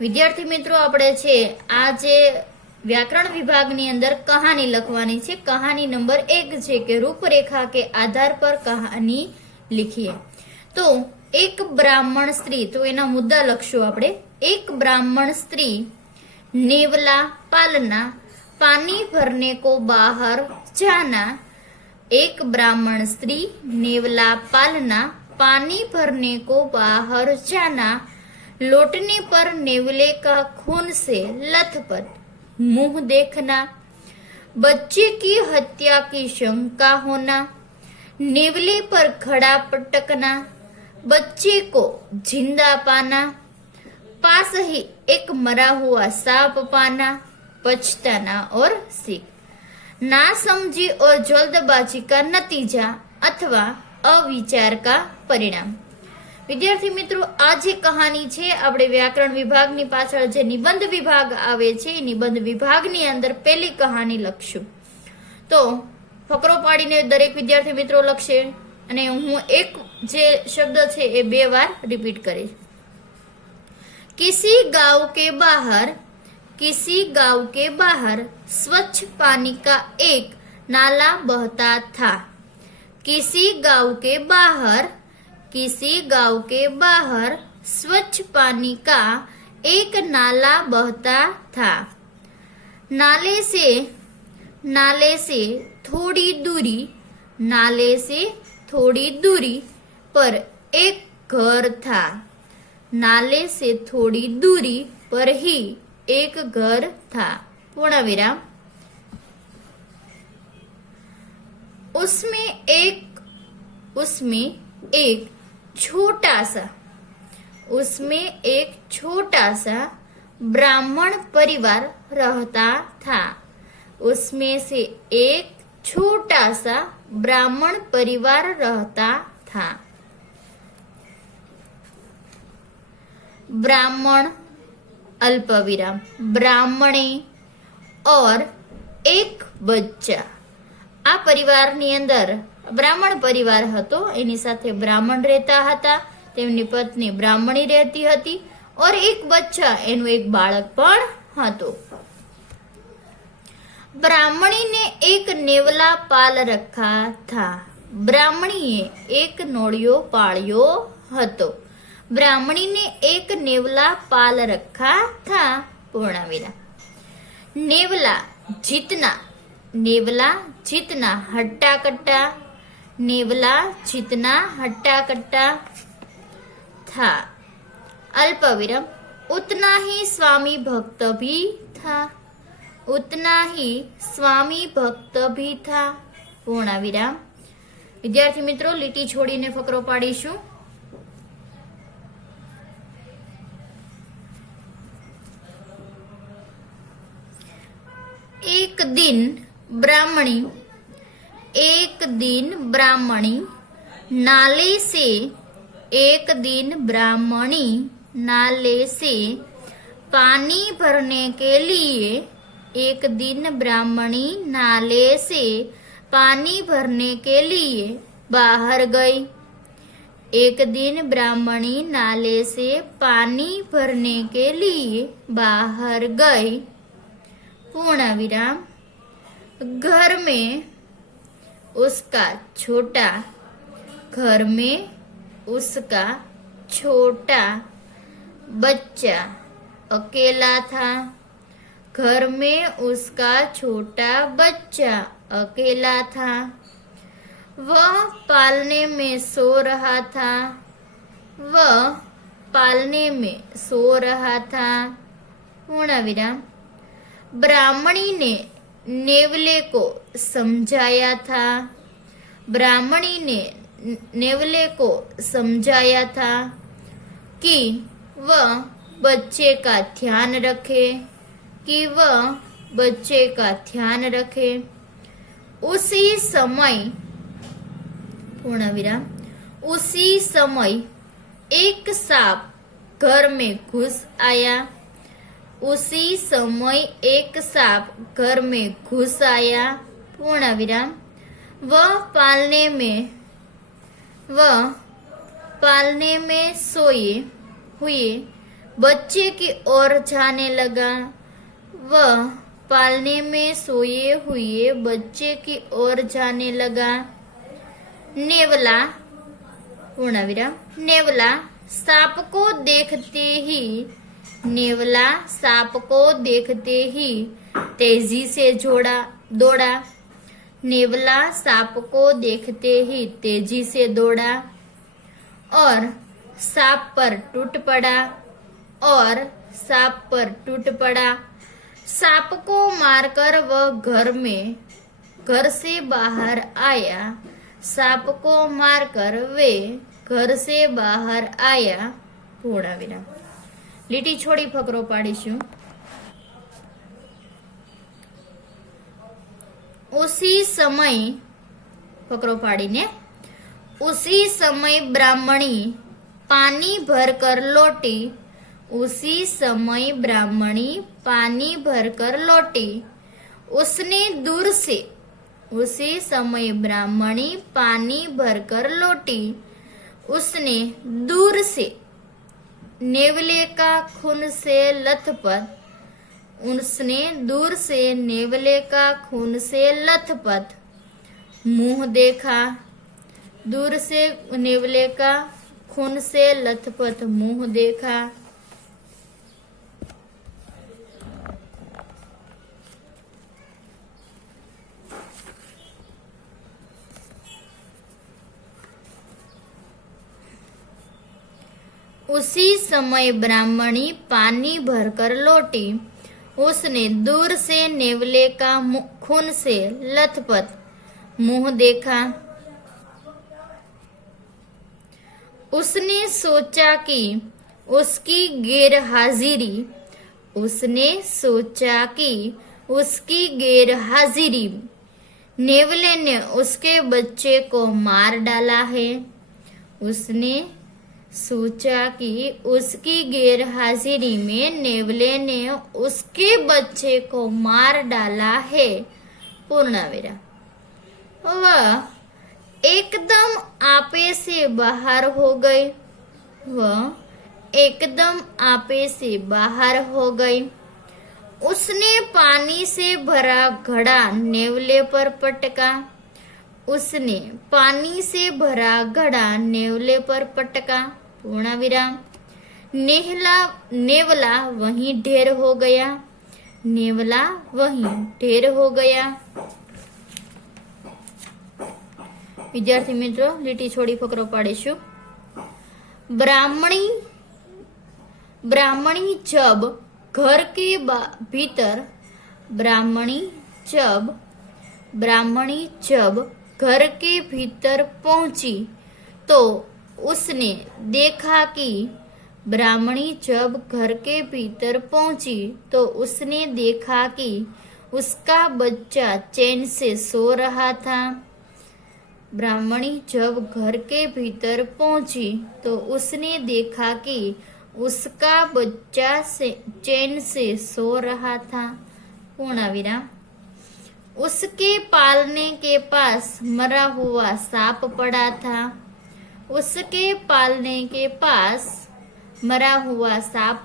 विद्यार्थी मित्रों આપણે છે આજે व्याकरण विभागની અંદર कहानी લખવાની છે। कहानी नंबर 1 છે કે रूपरेखा के आधार पर कहानी लिखिए। तो एक ब्राह्मण स्त्री, तो एना मुद्दा लखशो આપણે। एक ब्राह्मण स्त्री नेवला पालना, पानी भरने को बाहर जाना। एक ब्राह्मण स्त्री नेवला पालना, पानी भरने को बाहर जाना। लौटने पर नेवले का खून से लथपथ मुंह देखना। बच्चे की हत्या की शंका होना। नेवले पर खड़ा पटकना। बच्चे को जिंदा पाना। पास ही एक मरा हुआ सांप पाना। पछताना और सीख। ना समझी और जल्दबाजी का नतीजा अथवा अविचार का परिणाम। विद्यार्थी मित्रों, आ जे कहानी छे आपणे व्याकरण विभागनी पाछळ जे निबंध विभाग आवे छे, निबंध विभागनी अंदर पहेली कहानी लखशुं। तो फकरो पाडीने दरेक विद्यार्थी मित्रों लखशे अने हूँ एक जे शब्द छे ए 2 वार रिपीट करीश। किसी गांव के बाहर, किसी गांव के बाहर स्वच्छ पानी का एक नाला बहता था। किसी गांव के बाहर, किसी गांव के बाहर स्वच्छ पानी का एक नाला बहता था। नाले से थोड़ी दूरी, नाले से थोड़ी दूरी पर एक घर था। नाले से थोड़ी दूरी पर ही एक घर था। पूर्ण विराम। उसमें एक छोटा सा, उसमें एक छोटा सा ब्राह्मण परिवार रहता था। उसमें से एक छोटा सा ब्राह्मण परिवार रहता था। ब्राह्मण अल्पविराम, ब्राह्मणी और एक बच्चा। आ परिवारनी अंदर ब्राह्मण परिवार हतो, एनी साथे ब्राह्मण रहता हता, तेमनी पत्नी ब्राह्मणी रहती हती और एक बच्चा एनु एक बाळक पण हतो। ब्राह्मणी ने एक नेवला पाल रखा था। ब्राह्मणीए एक नोळियो पाळ्यो हतो। ब्राह्मणी ने एक नेवला पाल रखा था। पूर्णविराम। नेवला जीतना, नेवला जीतना हट्टा कट्टा, नेवला जितना हट्टा कट्टा था। अल्पविराम। उतना ही स्वामी भक्त भी था। उतना ही स्वामी भक्त भी था। पूर्ण विराम। विद्यार्थी मित्रों, લીટી છોડીને ફકરો પાડીશું। एक दिन ब्राह्मणी नाले से, एक दिन ब्राह्मणी नाले से पानी भरने के लिए, एक दिन ब्राह्मणी नाले से पानी भरने के लिए बाहर गई। एक दिन ब्राह्मणी नाले से पानी भरने के लिए बाहर गई। पूर्ण विराम। घर में उसका छोटा, घर में उसका छोटा बच्चा अकेला था। घर में उसका छोटा बच्चा अकेला था। वह पालने में सो रहा था। वह पालने में सो रहा था। पूर्ण विराम। ब्राह्मणी ने नेवले को समझाया था। ब्राह्मणी ने नेवले को समझाया था कि वह बच्चे का ध्यान रखे, कि वह बच्चे का ध्यान रखे। उसी समय, पूर्ण विराम, उसी समय एक सांप घर में घुस आया। उसी समय एक सांप घर में घुस आया। पूर्ण विराम। वह पालने में सोए हुए बच्चे की ओर जाने लगा। वह पालने में सोए हुए बच्चे की ओर जाने लगा। नेवला पूर्ण विराम। नेवला सांप को देखते ही तेजी से दौड़ा। नेवला सांप को देखते ही तेजी से दौड़ा और सांप पर टूट पड़ा। सांप को मारकर वह घर से बाहर आया। पूर्ण विराम। લીટી છોડી ફકરો પાડીશું। उसी समय फकरो पाड़ीने उसी समय ब्राह्मणी पानी भरकर लौटी। उसने दूर से नेवले का खून से लथपथ मुंह देखा। उसी समय ब्राह्मणी पानी भरकर लौटी। उसने दूर से नेवले का खून से लथपथ मुंह देखा। उसने सोचा कि उसकी गैरहाजिरी नेवले ने उसके बच्चे को मार डाला है। उसने सोचा कि उसकी गैरहाजिरी में नेवले ने उसके बच्चे को मार डाला है। पूर्ण विराम। वह एकदम आपे से बाहर हो गई। उसने पानी से भरा घड़ा नेवले पर पटका। पूर्ण विराम। नेवला वहीं ढेर हो गया। विद्यार्थी मित्रों લીટી છોડી ફકરો પાડીશું। ब्राह्मणी जब घर के भीतर पहुंची तो उसने देखा कि उसका बच्चा चैन से सो रहा था। ब्राह्मणी जब घर के भीतर पहुंची तो उसने देखा कि उसका बच्चा चैन से सो रहा था। पूर्ण विराम। उसके पालने के पास मरा हुआ सांप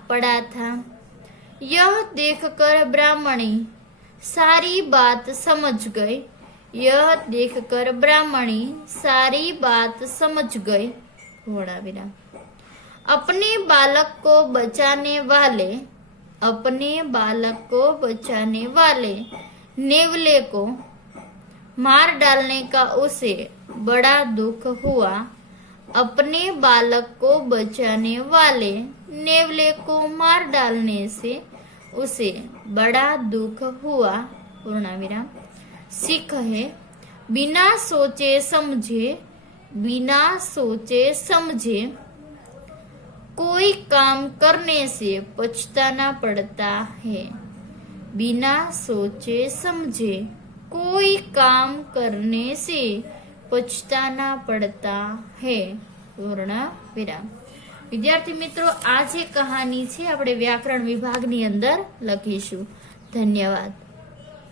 पड़ा था। यह देखकर ब्राह्मणी सारी बात समझ गई। पूर्ण विराम। अपने बालक को बचाने वाले नेवले को मार डालने का उसे बड़ा दुख हुआ। अपने बालक को बचाने वाले नेवले को मार डालने से उसे बड़ा दुख हुआ। पूर्ण विराम। सीख है बिना सोचे समझे कोई काम करने से पछताना पड़ता है। बिना सोचे समझे कोई काम करने से पछताना पड़ता है। पूर्ण विराम। विद्यार्थी मित्रों आज कहानी छे આપણે વ્યાકરણ વિભાગની અંદર લખીશું। ધન્યવાદ।